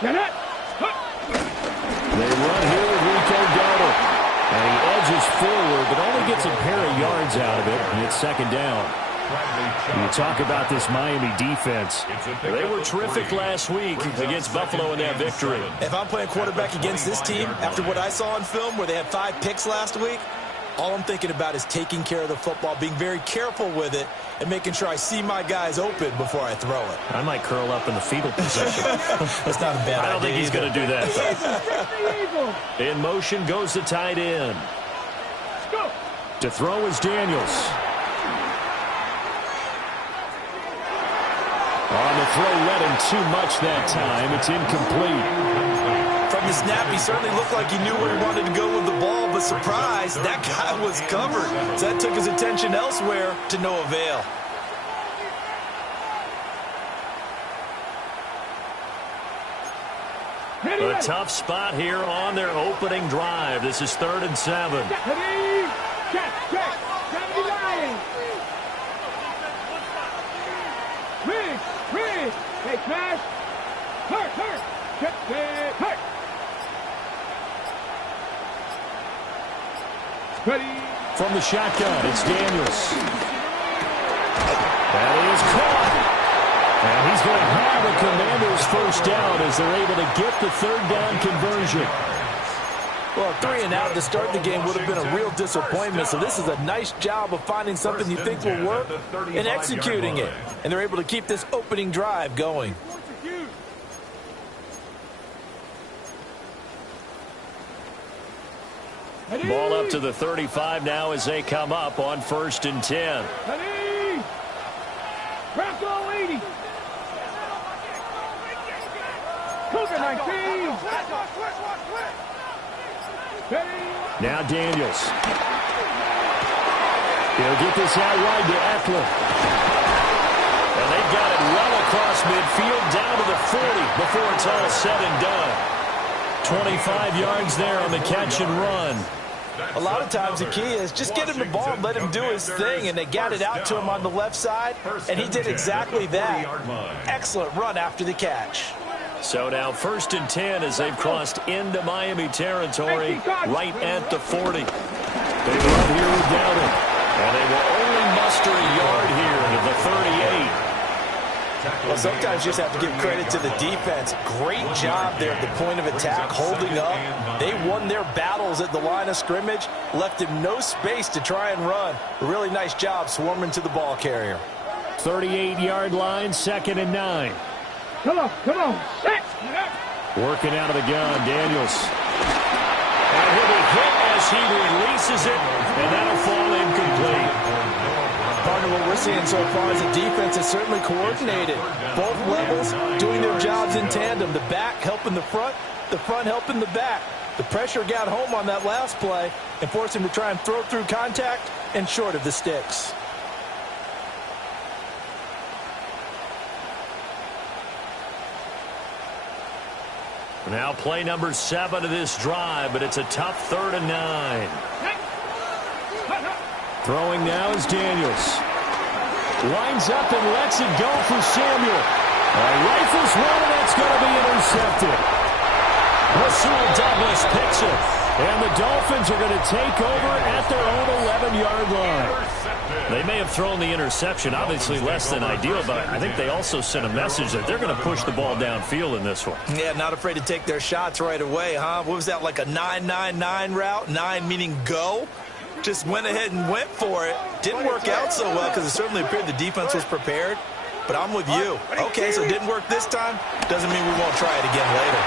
They run here with Rico Dowdle. And he edges forward, but only gets a pair of yards out of it, and it's second down. You talk about this Miami defense. They were terrific last week against Buffalo in that victory. If I'm playing quarterback against this team, after what I saw on film where they had 5 picks last week, all I'm thinking about is taking care of the football, being very careful with it, and making sure I see my guys open before I throw it. I might curl up in the fetal position. That's not a bad idea. I don't think he's going to do that, though. In motion goes the tight end. To throw is Daniels. On the throw, read him too much that time. It's incomplete. From the snap, he certainly looked like he knew where he wanted to go with the ball, but surprise, that guy was covered. So that took his attention elsewhere to no avail. A tough spot here on their opening drive. This is 3rd and 7. Hey, smash! Hurt! Check it! Hurt! Ready! From the shotgun, it's Daniels. That is caught. And he's going to have the Commanders first down as they're able to get the 3rd down conversion. Well, 3 and out to start the game would have been a real disappointment. So this is a nice job of finding something you think will work and executing it. And they're able to keep this opening drive going. Ball up to the 35 now as they come up on 1st and 10. Craft all 80. Cougar 19. Now Daniels. He'll get this out wide to Eckler. And they've got it well across midfield down to the 40 before it's all said and done. 25 yards there on the catch and run. A lot of times the key is just get him the ball and let him do his thing, and they got it out to him on the left side, and he did exactly that. Excellent run after the catch. So now 1st and 10 as they've crossed into Miami territory right at the 40. They run here with Dowdle, and they will only muster a yard here to the 38. Well, sometimes you just have to give credit to the defense. Great job there at the point of attack, holding up. They won their battles at the line of scrimmage, left him no space to try and run. A really nice job swarming to the ball carrier. 38-yard line, 2nd and 9. Come on. Set. Working out of the gun, Daniels. And he'll be hit as he releases it, and that'll fall incomplete. Partner, what we're seeing so far is the defense is certainly coordinated. Both levels doing their jobs in tandem. The back helping the front helping the back. The pressure got home on that last play and forced him to try and throw through contact and short of the sticks. Now play number 7 of this drive, but it's a tough 3rd and 9. Throwing now is Daniels. Lines up and lets it go for Samuel. Rifles one, and that's going to be intercepted. Rasul Douglas picks it. And the Dolphins are going to take over at their own 11-yard line. They may have thrown the interception, obviously less than ideal, but I think they also sent a message that they're going to push the ball downfield in this one. Yeah, not afraid to take their shots right away, huh? What was that, like a 9-9-9 route? 9 meaning go? Just went ahead and went for it. Didn't work out so well because it certainly appeared the defense was prepared. But I'm with you. Okay, so it didn't work this time. Doesn't mean we won't try it again later.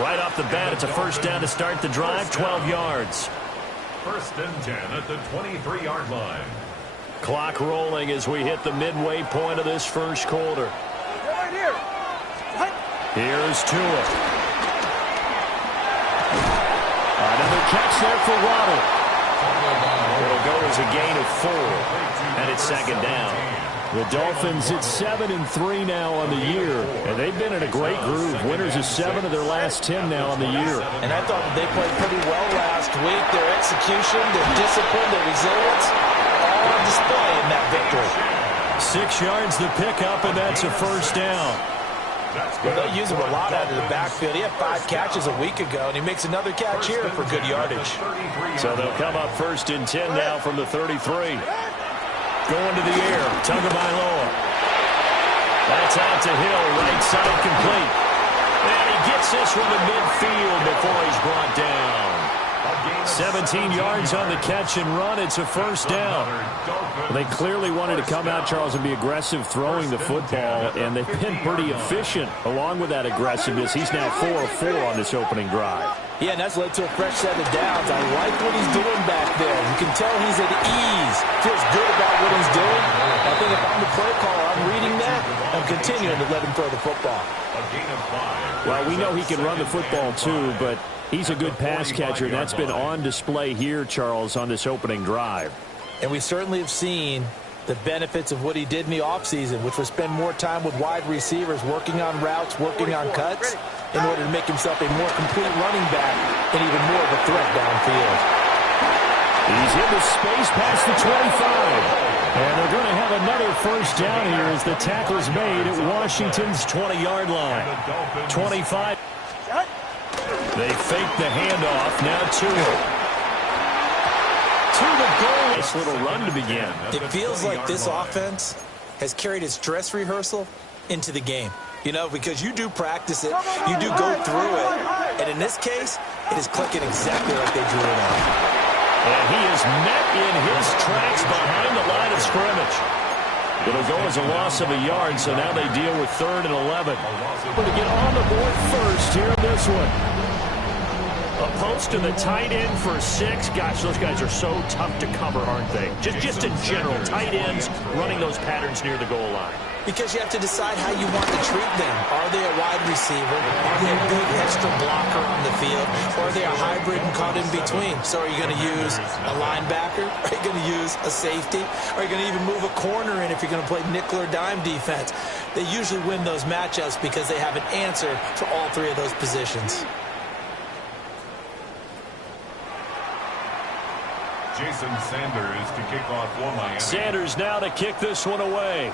Right off the bat, it's a first down to start the drive, 12 yards. 1st and 10 at the 23-yard line. Clock rolling as we hit the midway point of this first quarter. Here's Tua. Another catch there for Waddle. It'll go as a gain of 4, and it's 2nd down. The Dolphins at 7-3 now on the year, and they've been in a great groove. Winners of 7 of their last 10 now on the year. And I thought that they played pretty well last week. Their execution, their discipline, their resilience, all on display in that victory. 6 yards the pickup, and that's a first down. Well, they'll use him a lot out of the backfield. He had 5 catches a week ago, and he makes another catch here for good yardage. So they'll come up 1st and 10 now from the 33. Going to the air, Tagovailoa. That's out to Hill, right side complete. And he gets this one to midfield before he's brought down. 17 yards on the catch and run. It's a 1st down. They clearly wanted to come out, Charles, and be aggressive throwing the football, and they've been pretty efficient along with that aggressiveness. He's now 4 of 4 on this opening drive. Yeah, and that's led to a fresh set of downs. I like what he's doing back there. You can tell he's at ease. Feels good about what he's doing. I think if I'm the play caller, I'm reading that. I'm continuing to let him throw the football. Well, we know he can run the football too, but he's a good pass catcher, and that's been on display here, Charles, on this opening drive. And we certainly have seen the benefits of what he did in the offseason, which was spend more time with wide receivers, working on routes, working on cuts, in order to make himself a more complete running back and even more of a threat downfield. He's into space past the 25. And they're going to have another 1st down here as the tackle's made at Washington's 20-yard line. 25. They fake the handoff. Now Tua. To the goal. Nice little run to begin. It feels like this offense has carried its dress rehearsal into the game. You know, because you do practice it, you do go through it, and in this case, it is clicking exactly like they drew it up. And he is met in his tracks behind the line of scrimmage. It'll go as a loss of a yard, so now they deal with 3rd and 11. But to get on the board first here in this one. A post to the tight end for 6. Gosh, those guys are so tough to cover, aren't they? Just in general, tight ends running those patterns near the goal line. Because you have to decide how you want to treat them. Are they a wide receiver? Are they a big extra blocker on the field? Or are they a hybrid and caught in between? So are you going to use a linebacker? Are you going to use a safety? Are you going to even move a corner in if you're going to play nickel or dime defense? They usually win those matchups because they have an answer for all 3 of those positions. Jason Sanders to kick off for Miami. Sanders now to kick this one away.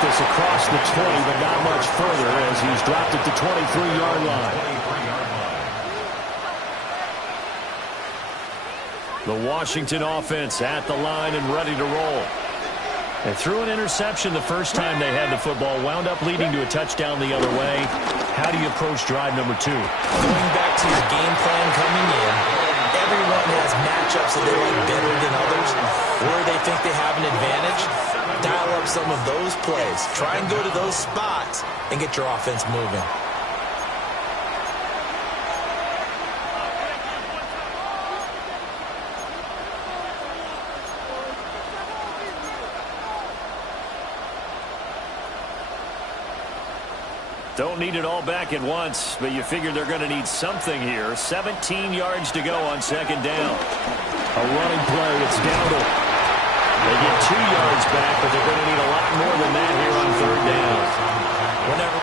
This across the 20, but not much further as he's dropped it to 23-yard line. The Washington offense at the line and ready to roll. They threw an interception the first time they had the football, wound up leading to a touchdown the other way. How do you approach drive number 2? Going back to your game plan coming in, everyone has matchups that they like better than others, where they think they have an advantage. Dial up some of those plays. Try and go to those spots and get your offense moving. Don't need it all back at once, but you figure they're going to need something here. 17 yards to go on 2nd down. A running play. It's Dowdle. They get 2 yards back, but they're going to need a lot more than that here on 3rd down. Whenever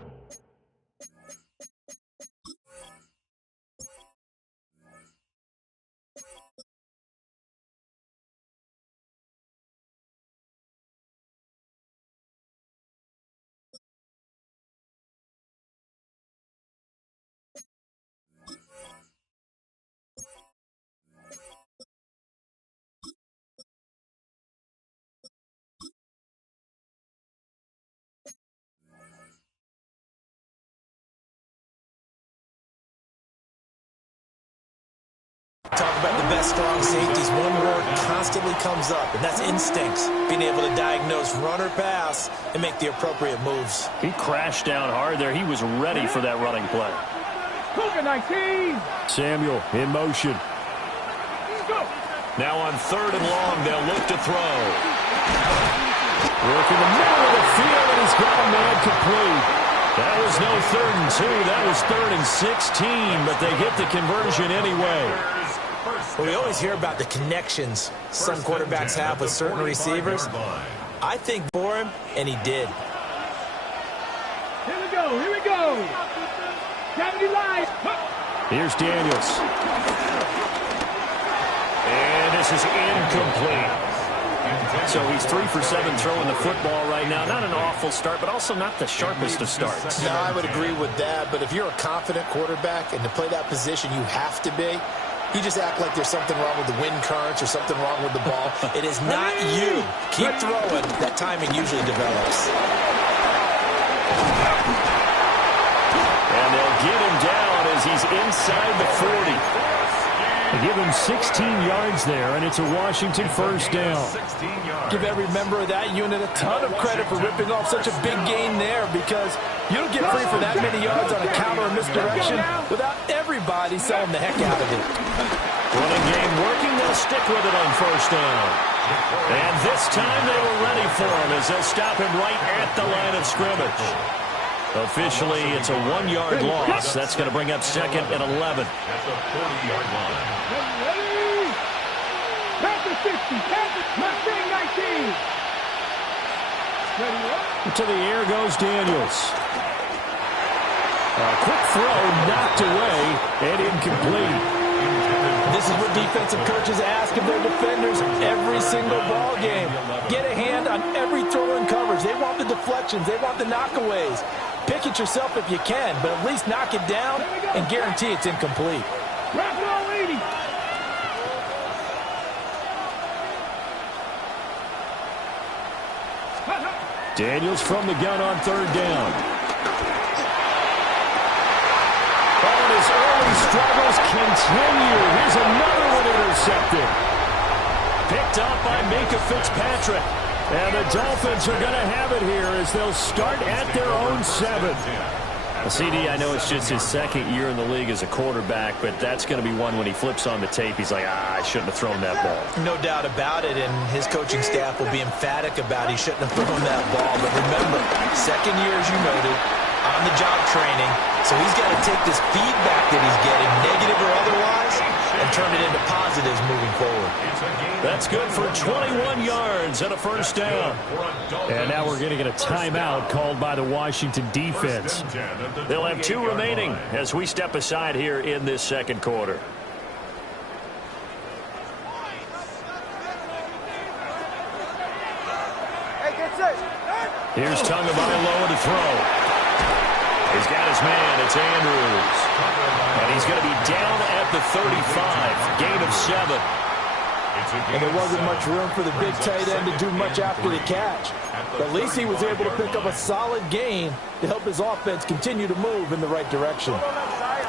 Talk about the best strong safeties. One word constantly comes up, and that's instincts. Being able to diagnose run or pass and make the appropriate moves. he crashed down hard there, he was ready for that running play. Cougar 19. Samuel in motion. Go. Now on 3rd and long, they'll look to throw. Work in the middle of the field, and he's got a man complete. That was no 3rd and 2. That was 3rd and 16, but they get the conversion anyway. Well, we always hear about the connections some quarterbacks have with certain receivers. I think for him, and he did. Here we go. Here we go. Gravity lies. Here's Daniels. And this is incomplete. So he's 3 for 7 throwing the football right now. Not an awful start, but also not the sharpest of starts. No, I would agree with that. But if you're a confident quarterback and to play that position, you have to be. You just act like there's something wrong with the wind currents or something wrong with the ball. It is not you. Keep throwing. That timing usually develops. And they'll get him down as he's inside the 40. They give him 16 yards there, and it's a Washington first down. Give every member of that unit a ton of credit for ripping off such a big gain there, because you don't get free for that many yards on a counter or misdirection without everybody selling the heck out of it. Running game working. They'll stick with it on first down. And this time they were ready for him as they'll stop him right at the line of scrimmage. Officially, it's a 1-yard loss. That's going to bring up 2nd and 11. At the 40-yard line. Ready? Panther 60. Panther 19. Ready up. To the air goes Daniels. A quick throw knocked away and incomplete. This is what defensive coaches ask of their defenders every single ball game. Get a hand on every throw in coverage. They want the deflections. They want the knockaways. Pick it yourself if you can, but at least knock it down and guarantee it's incomplete. Wrap it all 80. Daniels from the gun on 3rd down. Oh, his early struggles continue. Here's another one intercepted. Picked up by Minka Fitzpatrick. And the Dolphins are going to have it here as they'll start at their own 7. CD, I know it's just his 2nd year in the league as a quarterback, but that's going to be one when he flips on the tape. He's like, I shouldn't have thrown that ball. No doubt about it, and his coaching staff will be emphatic about he shouldn't have thrown that ball. But remember, 2nd year, as you noted, on-the-job training, so he's got to take this feedback that he's getting, negative or otherwise, and turn it into positives moving forward. That's good for 21 yards and a first down. And now we're going to get a timeout called by the Washington defense. They'll have 2 remaining as we step aside here in this 2nd quarter. Here's Tagovailoa to throw. He's got his man. It's Andrews. And he's going to be down at the 35. Gain of 7. And there wasn't much room for the big tight end to do much after the catch. But at least he was able to pick up a solid gain to help his offense continue to move in the right direction.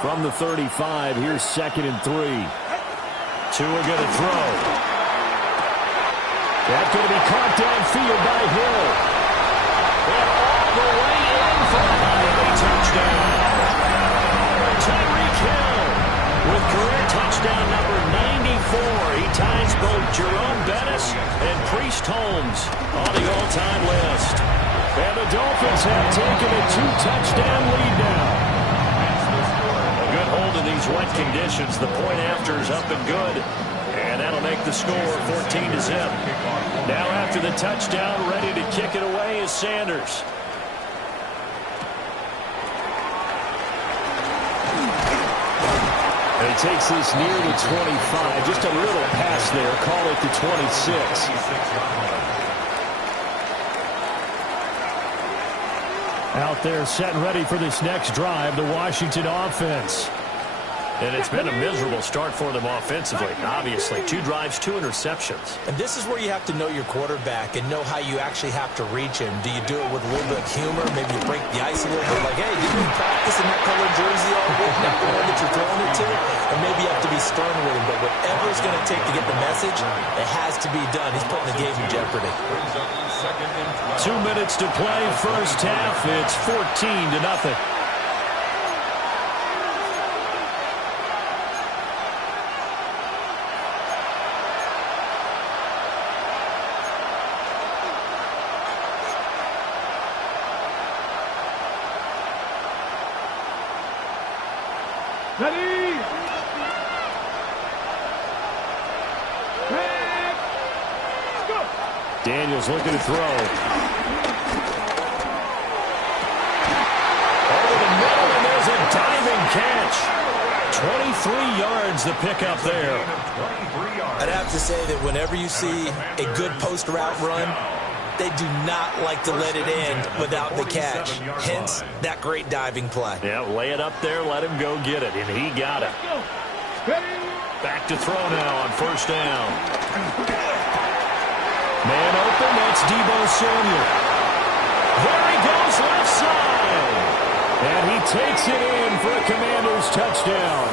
From the 35, here's 2nd and 3. Tua going to throw. That's going to be caught downfield by Hill. And all the way in for a Miami touchdown. Tyreek Hill with career touchdown number 94. He ties both Jerome Bettis and Priest Holmes on the all-time list. And the Dolphins have taken a 2-touchdown lead now. A good hold in these wet conditions. The point after is up and good. And that'll make the score 14-0. Now after the touchdown, ready to kick it away is Sanders. And he takes this near the 25. Just a little pass there. Call it the 26. Out there set and ready for this next drive, the Washington offense. And it's been a miserable start for them offensively. Obviously, 2 drives, 2 interceptions. And this is where you have to know your quarterback and know how you actually have to reach him. Do you do it with a little bit of humor? Maybe you break the ice a little bit, like, hey, didn't you practice in that colored jersey all week, not the one that you're throwing it to? Or maybe you have to be stern with him. But whatever it's going to take to get the message, it has to be done. He's putting the game in jeopardy. 2 minutes to play, first half. It's 14-0. Ready? Go. Daniels looking to throw. Over the middle, and there's a diving catch. 23 yards the pickup there. I'd have to say that whenever you see a good post route run, they do not like to let it end without the catch. Hence, that great diving play. Yeah, lay it up there, let him go get it, and he got it. Back to throw now on first down. Man open, that's Deebo Samuel. There he goes, left side. And he takes it in for a Commanders touchdown.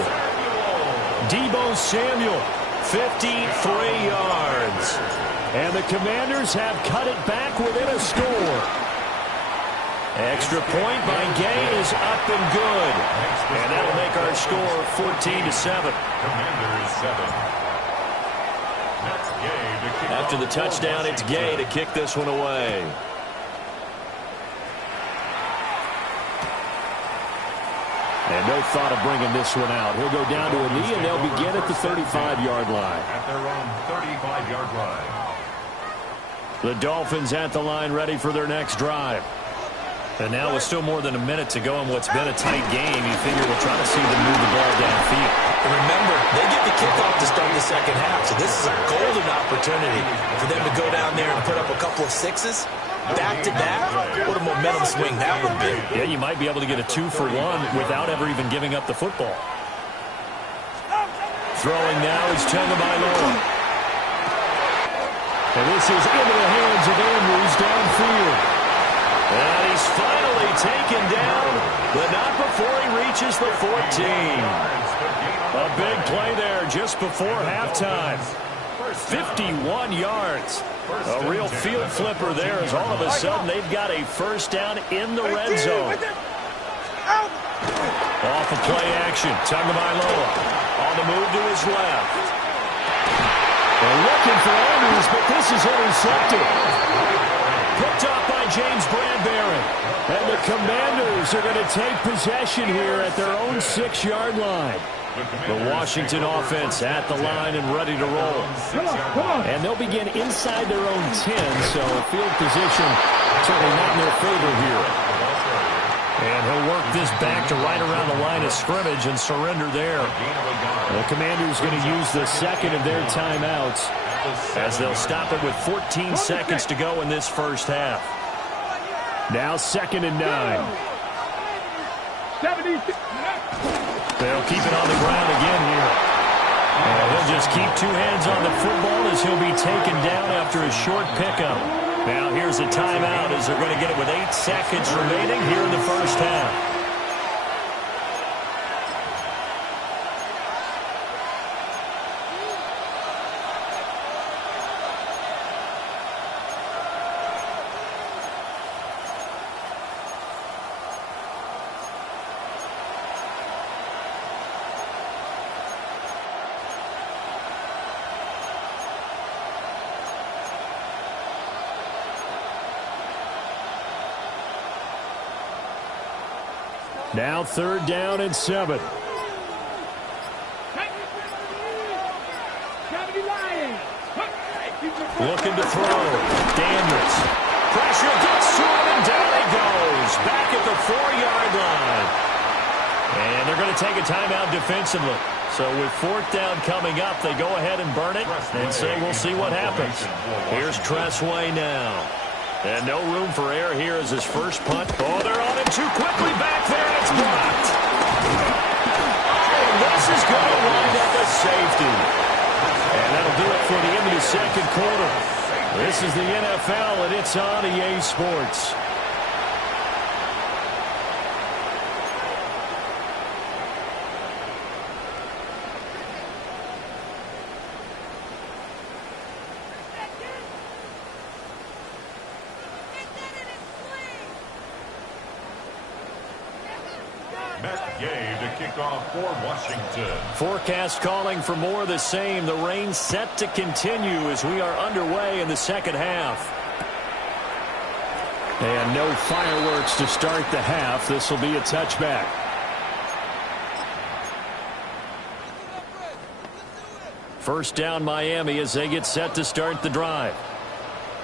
Deebo Samuel, 53 yards. And the Commanders have cut it back within a score. Extra point by Gay is up and good. And that'll make our score 14-7. Commanders 7. That's Gay to kick After the touchdown, it's Gay to kick this one away. And no thought of bringing this one out. He'll go down to a knee, and they'll begin at the 35-yard line. at their own 35-yard line. The Dolphins at the line, ready for their next drive. And now with still more than a minute to go in what's been a tight game, you figure we'll try to see them move the ball downfield. And remember, they get the kickoff to start the second half, so this is a golden opportunity for them to go down there and put up a couple of sixes. Back-to-back, what a momentum swing that would be. Yeah, you might be able to get a 2-for-1 without ever even giving up the football. Throwing now is Tagovailoa. And this is into the hands of Andrews downfield. And he's finally taken down, but not before he reaches the 14. A big play there just before halftime. 51 yards. A real field flipper there as all of a sudden they've got a first down in the red zone. Off of play action, Tagovailoa on the move to his left. They're looking for Andrews, but this is intercepted. Picked up by James Bradbury. And the Commanders are going to take possession here at their own 6-yard line. The Washington offense at the line and ready to roll. And they'll begin inside their own 10, so field position certainly not in their favor here. And he'll work this back to right around the line of scrimmage and surrender there. The Commanders going to use the second of their timeouts as they'll stop it with 14 seconds to go in this first half. Now 2nd and 9. 76. They'll keep it on the ground again here. And he'll just keep two hands on the football as he'll be taken down after a short pickup. Now here's a timeout as they're going to get it with 8 seconds remaining here in the first half. Now 3rd down and 7. Looking to throw. Daniels. Pressure gets to him, and down he goes. Back at the 4-yard line. And they're going to take a timeout defensively. So with 4th down coming up, they go ahead and burn it and say we'll see what happens. Here's Tressway now. And no room for error here as his first punt. Oh, they're on him too quickly back there, and it's blocked. And this is going to wind up a safety. And that'll do it for the end of the second quarter. This is the NFL, and it's on EA Sports. For Washington. Forecast calling for more of the same. The rain set to continue as we are underway in the second half. And no fireworks to start the half. This will be a touchback. First down Miami as they get set to start the drive.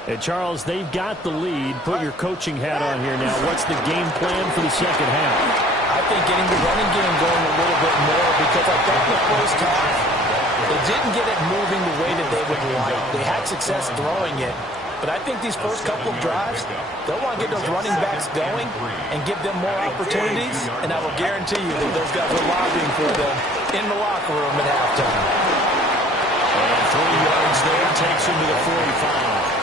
And Charles, they've got the lead. Put your coaching hat on here now. What's the game plan for the second half? I think getting the running game going a little bit more, because I think the first half, they didn't get it moving the way that they would like. They had success throwing it, but I think these first couple of drives, they'll want to get those running backs going and give them more opportunities, and I will guarantee you that those guys are lobbying for them in the locker room at halftime. And 3 yards there takes him to the 45.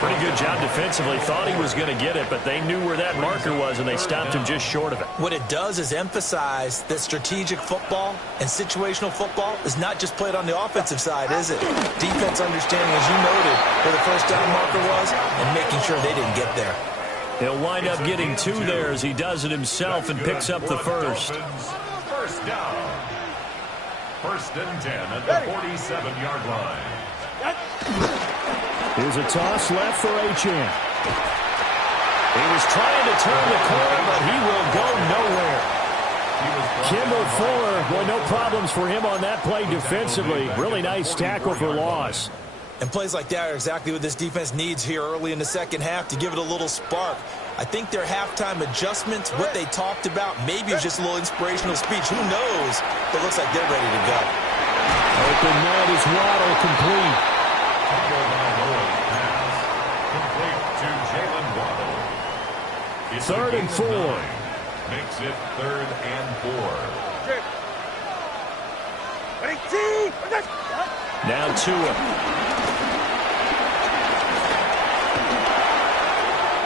Pretty good job defensively. Thought he was going to get it, but they knew where that marker was, and they stopped him just short of it. What it does is emphasize that strategic football and situational football is not just played on the offensive side, is it? Defense understanding, as you noted, where the first down marker was and making sure they didn't get there. He'll wind up getting 2 there as he does it himself and picks up the first. First down. 1st and 10 at the 47-yard line. Here's a toss left for Achane. He was trying to turn the corner, but he will go nowhere. Kimball Fuller, boy, no problems for him on that play defensively. Really nice tackle for loss. And plays like that are exactly what this defense needs here early in the second half to give it a little spark. I think their halftime adjustments, what they talked about, maybe it was just a little inspirational speech. Who knows? But it looks like they're ready to go. Open net is Waddle, complete. It's 3rd and 4. Makes it 3rd and 4. Now Tua.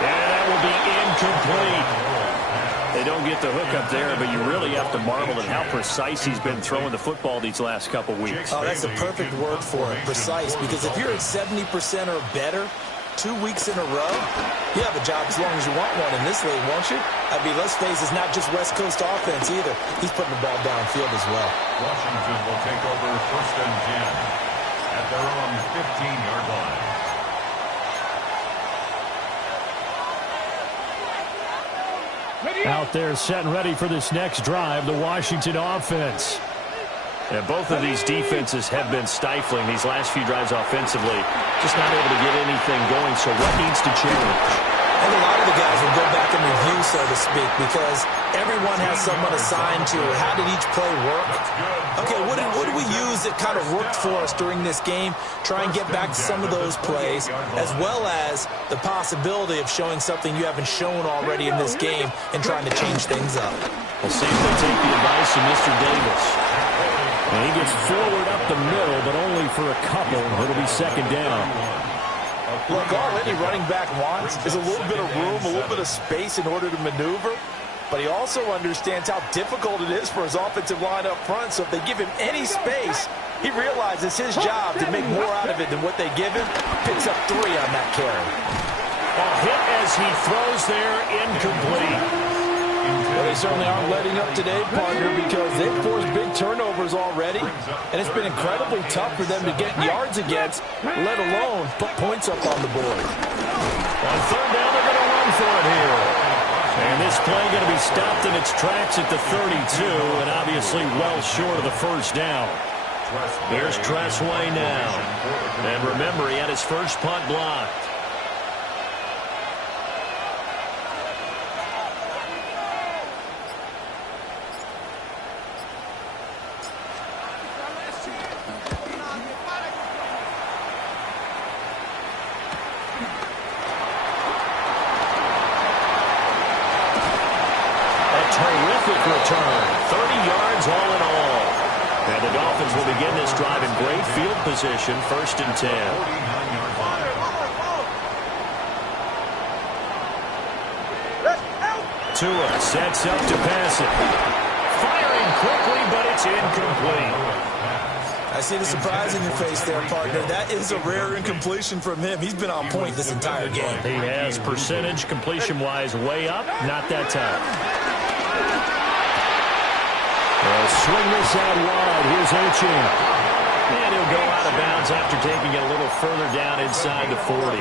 And that will be incomplete. They don't get the hook up there, but you really have to marvel at how precise he's been throwing the football these last couple weeks. Oh, that's the perfect word for it, precise, because if you're at 70% or better 2 weeks in a row, you have a job as long as you want one in this league, won't you? I mean, let's face it, it's not just West Coast offense either. He's putting the ball downfield as well. Washington will take over 1st and 10 at their own 15-yard line. Out there set and ready for this next drive, the Washington offense. And both of these defenses have been stifling these last few drives offensively. Just not able to get anything going, so what needs to change? And a lot of the guys will go back and review, so to speak, because everyone has someone assigned to how did each play work. Okay, what did we use that kind of worked for us during this game? Try and get back to some of those plays, as well as the possibility of showing something you haven't shown already in this game and trying to change things up. We'll see if they take the advice of Mr. Davis. And he gets forward up the middle, but only for a couple. It'll be 2nd down. Look, all any running back wants is a little bit of room, a little bit of space in order to maneuver. But he also understands how difficult it is for his offensive line up front. So if they give him any space, he realizes his job to make more out of it than what they give him. Picks up 3 on that carry. A hit as he throws there, incomplete. Well, they certainly aren't letting up today, partner, because they've forced big turnovers already, and it's been incredibly tough for them to get yards against, let alone put points up on the board. On 3rd down, they're going to run for it here. And this play going to be stopped in its tracks at the 32, and obviously well short of the 1st down. Here's Tressway now. And remember, he had his first punt blocked. Terrific return. 30 yards all in all. And the Dolphins will begin this drive in great field position, 1st and 10. Tua sets up to pass it. Firing quickly, but it's incomplete. I see the surprise in your face there, partner. That is a rare incompletion from him. He's been on point this entire game. He has percentage completion-wise way up. Not that time. They'll swing this out wide. Here's Achane. And he'll go out of bounds after taking it a little further down inside the 40.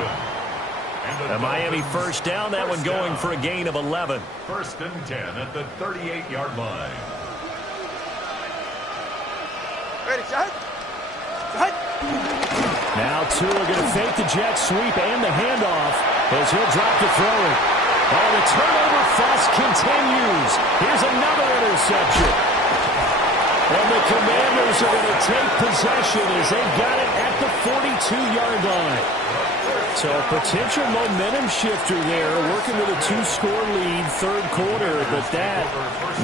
A Miami 1st down. That one going for a gain of 11. 1st and 10 at the 38-yard line. Ready, shot. Now Tua going to fake the jet sweep and the handoff as he'll drop the throw. Oh, the turnover fuss continues. Here's interception. And the Commanders are going to take possession as they've got it at the 42-yard line. So a potential momentum shifter there, working with a 2-score lead, third quarter, but that,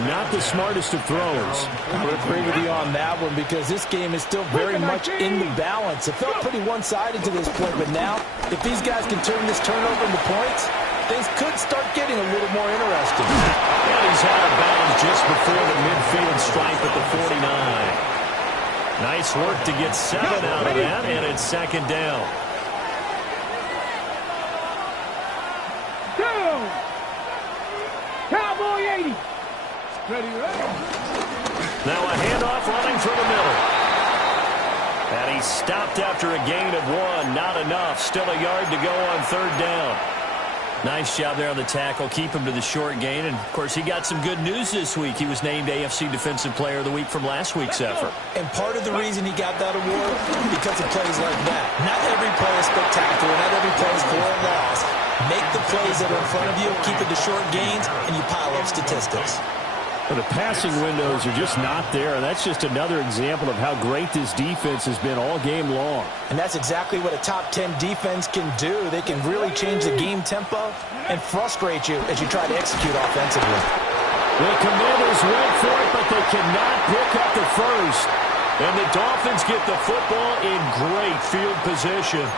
not the smartest of throws. I would agree with you on that one because this game is still very much in the balance. It felt pretty one-sided to this point, but now, if these guys can turn this turnover into points, things could start getting a little more interesting. And he's out of bounds just before the midfield stripe at the 49. Nice work to get 7 out of that, and it's second down. Cowboy 80. Ready. Now a handoff running through the middle. And he stopped after a gain of 1. Not enough. Still a yard to go on third down. Nice job there on the tackle. Keep him to the short gain. And, of course, he got some good news this week. He was named AFC Defensive Player of the Week from last week's effort. And part of the reason he got that award, because of plays like that. Not every play is spectacular. Not every play is for a loss. Make the plays that are in front of you, keep it to short gains, and you pile up statistics. But the passing windows are just not there. And that's just another example of how great this defense has been all game long. And that's exactly what a top 10 defense can do. They can really change the game tempo and frustrate you as you try to execute offensively. The Commanders went for it, but they cannot pick up the first. And the Dolphins get the football in great field position.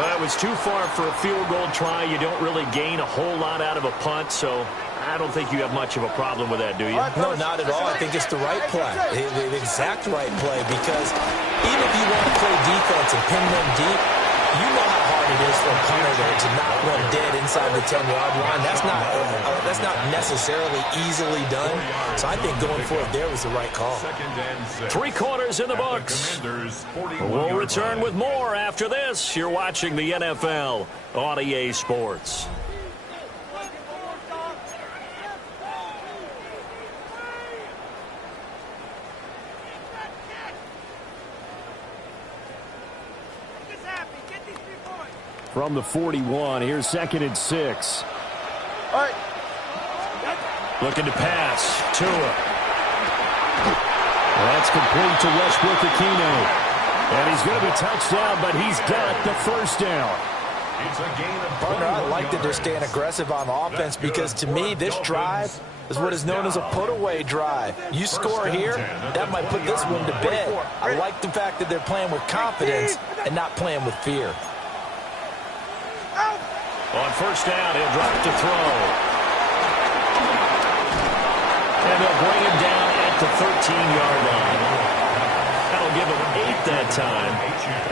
Well, it was too far for a field goal try. You don't really gain a whole lot out of a punt, so I don't think you have much of a problem with that, do you? No, not at all. I think it's the right play, the exact right play, because even if you want to play defense and pin them deep, you know how hard it is for a punter to knock one dead inside the 10-yard line. That's not necessarily easily done. So I think going for it there was the right call. 3 quarters in the books. We'll return with more after this. You're watching the NFL on EA Sports. From the 41, here's 2nd and 6. All right. Looking to pass. Tua. That's complete to Westbrook-Ikhine. And he's going to be touched down, but he's got the first down. It's a gain of Partner, I like that they're staying aggressive on offense because, to me, this drive is what is known as a put-away drive. You score here, that might put this one to bed. I like the fact that they're playing with confidence and not playing with fear. On first down, he'll drop to throw. And they'll bring him down at the 13-yard line. That'll give him 8 that time.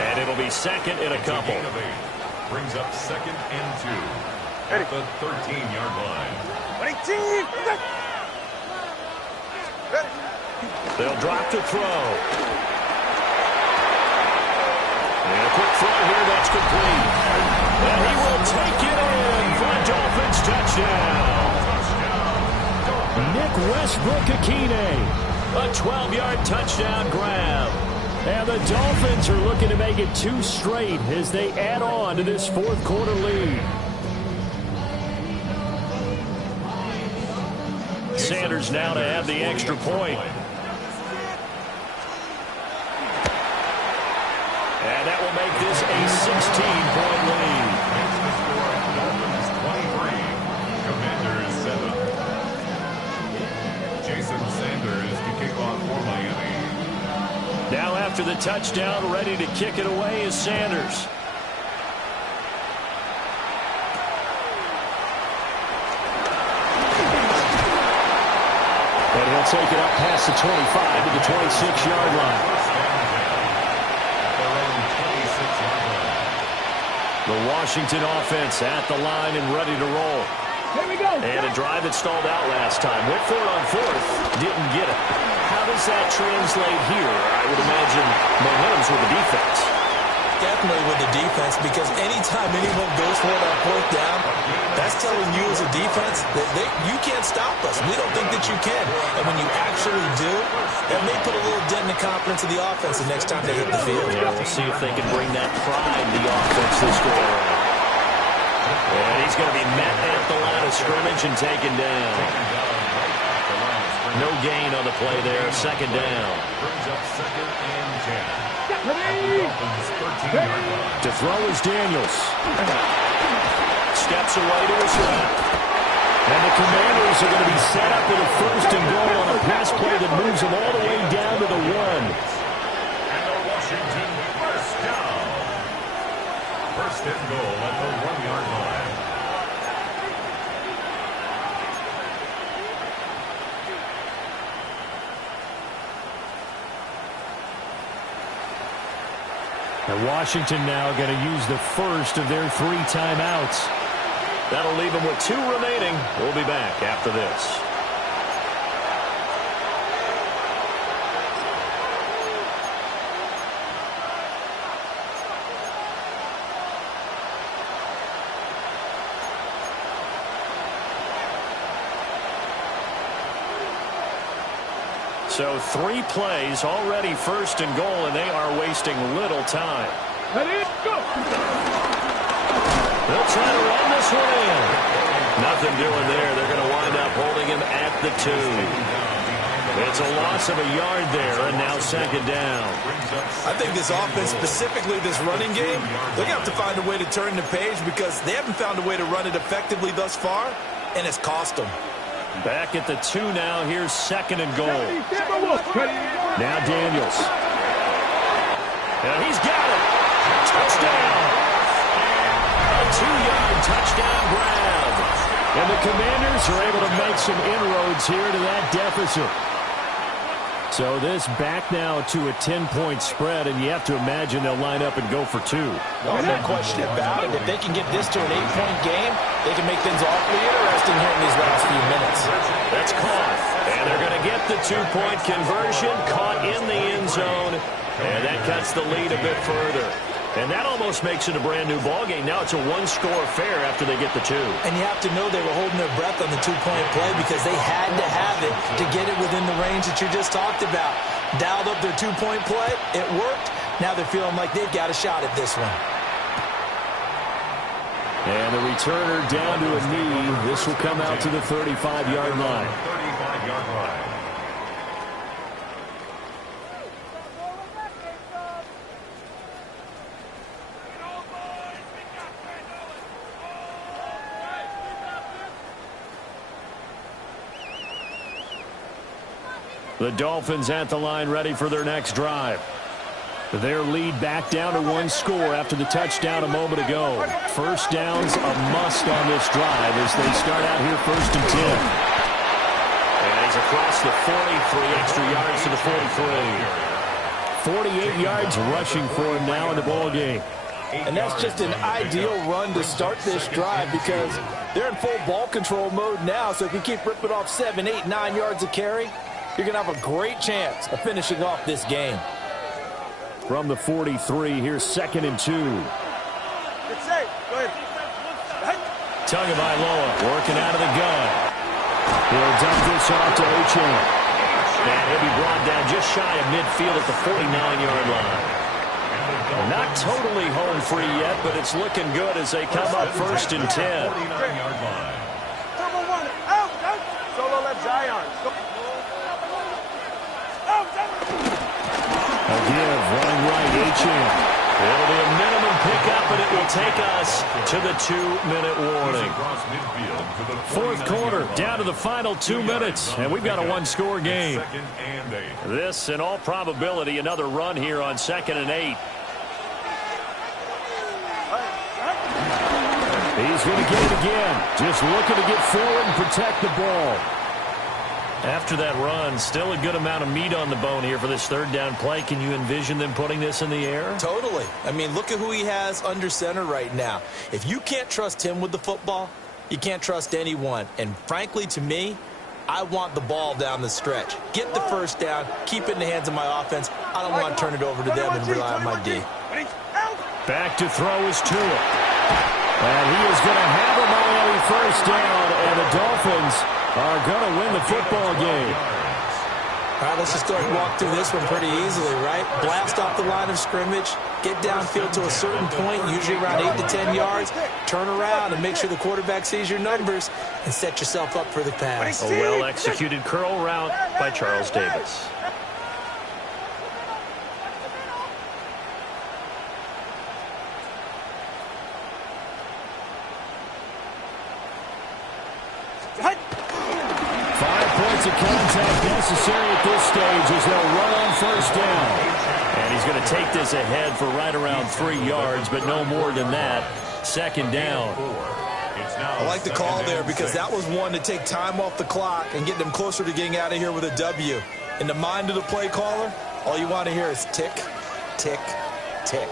And it'll be 2nd and a couple. Brings up 2nd and 2 at the 13-yard line. 18. They'll drop to throw. And a quick throw here, that's complete. And he will take it in for a Dolphins touchdown. Nick Westbrook-Ikhine, a 12-yard touchdown grab. And the Dolphins are looking to make it 2 straight as they add on to this 4th quarter lead. Sanders now to add the extra point. And that will make this a 16-point lead. Dolphins 23, Commanders 7. Jason Sanders to kick off for Miami. Now after the touchdown, ready to kick it away is Sanders. And he'll take it up past the 25 to the 26-yard line. The Washington offense at the line and ready to roll. Here we go. And a drive that stalled out last time. Went for it on 4th. Didn't get it. How does that translate here? I would imagine momentum's with the defense. Definitely with the defense, because anytime anyone goes for it on 4th down, that's telling you as a defense that you can't stop us. We don't think that you can. And when you actually do, that may put a little dent in the confidence of the offense the next time they hit the field. Yeah, we'll see if they can bring that pride to the offense this go around. And he's going to be met at the line of scrimmage and taken down. No gain on the play there. Second down. Brings up 2nd and 10. Dolphins 13-yard line. To throw is Daniels. Steps away to his left. And the Commanders are going to be set up with a 1st and goal on a pass play that moves them all the way down to the 1. And the Washington 1st down. 1st and goal at the 1-yard line. And Washington now going to use the first of their 3 timeouts. That'll leave them with 2 remaining. We'll be back after this. So 3 plays, already 1st and goal, and they are wasting little time. Ready, go! They'll try to run this one in. Nothing doing there. They're going to wind up holding him at the 2. It's a loss of a yard there, and now 2nd down. I think this offense, specifically this running game, they're going to have to find a way to turn the page because they haven't found a way to run it effectively thus far, and it's cost them. Back at the 2 now. Here's 2nd and goal. Now Daniels. And he's got it. Touchdown. A 2-yard touchdown grab. And the Commanders are able to make some inroads here to that deficit. So this back now to a 10-point spread, and you have to imagine they'll line up and go for 2. Oh, no question about it. If they can get this to an 8-point game, they can make things awfully interesting here in these last few minutes. That's caught. And they're going to get the 2-point conversion, caught in the end zone, and that cuts the lead a bit further. And that almost makes it a brand-new ballgame. Now it's a 1-score affair after they get the 2. And you have to know they were holding their breath on the 2-point play because they had to have it to get it within the range that you just talked about. Dialed up their 2-point play. It worked. Now they're feeling like they've got a shot at this one. And the returner down to a knee. This will come out to the 35-yard line. 35-yard line. The Dolphins at the line, ready for their next drive. Their lead back down to 1 score after the touchdown a moment ago. 1st down's a must on this drive as they start out here 1st and 10. And he's across the 40, 3 extra yards to the 43. 48 yards rushing for him now in the ball game. And that's just an ideal run to start this drive because they're in full ball control mode now. So if you keep ripping off 7, 8, 9 yards of carry, you're going to have a great chance of finishing off this game. From the 43, here's 2nd and 2. It's safe. Go ahead. Tagovailoa working out of the gun. He'll dump this off to Achane. And he'll be brought down just shy of midfield at the 49-yard line. Not totally home free yet, but it's looking good as they come up 1st and 10. 49-yard line. Turbo 1. Out. Solo left Zion. Again, running right, Achane. It'll be a minimum pickup, and it will take us to the 2-minute warning. Across midfield to the 4th quarter, down to the final 2 minutes, and we've got a 1-score game. 2nd and 8. This, in all probability, another run here on 2nd and 8. He's going to get it again. Just looking to get forward and protect the ball. After that run, still a good amount of meat on the bone here for this 3rd down play. Can you envision them putting this in the air? Totally. I mean, look at who he has under center right now. If you can't trust him with the football, you can't trust anyone. And frankly, to me, I want the ball down the stretch. Get the 1st down, keep it in the hands of my offense. I don't want to turn it over to them and rely on my D. Back to throw is Tua. And he is going to have a Miami 1st down, and the Dolphins are going to win the football game. All right, let's just go ahead and walk through this one pretty easily, right? Blast off the line of scrimmage, get downfield to a certain point, usually around 8 to 10 yards, turn around and make sure the quarterback sees your numbers and set yourself up for the pass. A well-executed curl route by Charles Davis. Of contact necessary at this stage as they'll run on first down. And he's going to take this ahead for right around 3 yards, but no more than that. Second down. I like the call there because that was one to take time off the clock and get them closer to getting out of here with a W. In the mind of the play caller, all you want to hear is tick, tick, tick.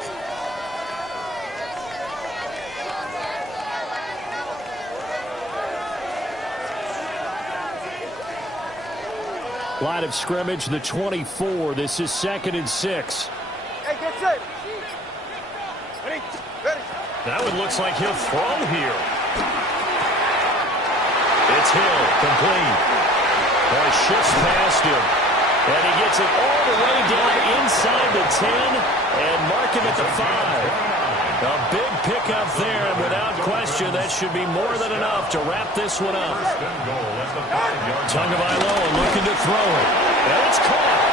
Line of scrimmage, the 24. This is 2nd and 6. Hey, get set. Ready? Ready. That one looks like he'll throw here. It's Hill, complete. Boy, shifts past him. And he gets it all the way down inside the 10 and mark him at the 5. A big pickup there, and without question, that should be more than enough to wrap this one up. Tagovailoa looking to throw it. And it's caught.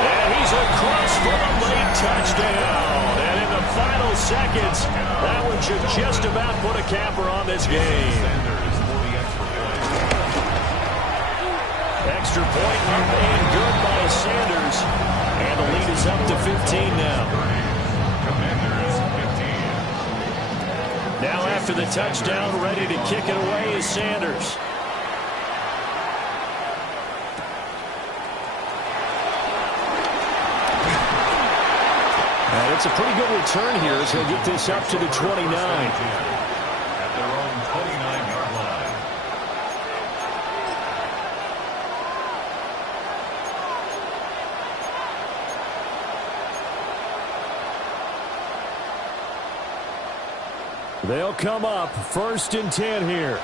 And he's across for a late touchdown. And in the final seconds, that one should just about put a capper on this game. Extra point and good by Sanders. And the lead is up to 15 now. Now after the touchdown, ready to kick it away is Sanders. And it's a pretty good return here as he'll get this up to the 29. At their own 29-yard line. They'll come up 1st and 10 here.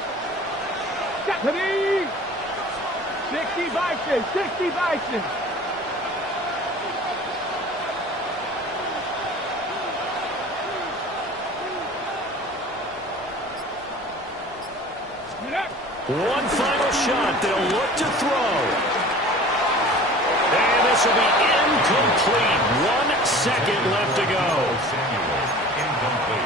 60 Bison, 60 Bison. One final shot. They'll look to throw. And this will be incomplete. 1 second left to go.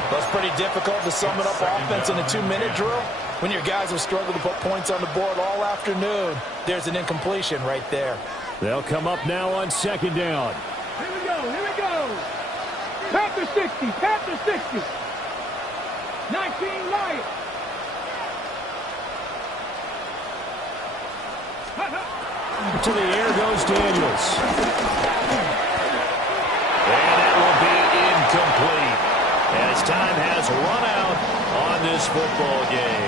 That's pretty difficult to sum it up offense in a 2-minute drill. When your guys have struggled to put points on the board all afternoon, there's an incompletion right there. They'll come up now on 2nd down. Here we go, here we go. Panther 60, Panther 60. 19 Lions. To the air goes Daniels. And it will be incomplete as time has run out on this football game.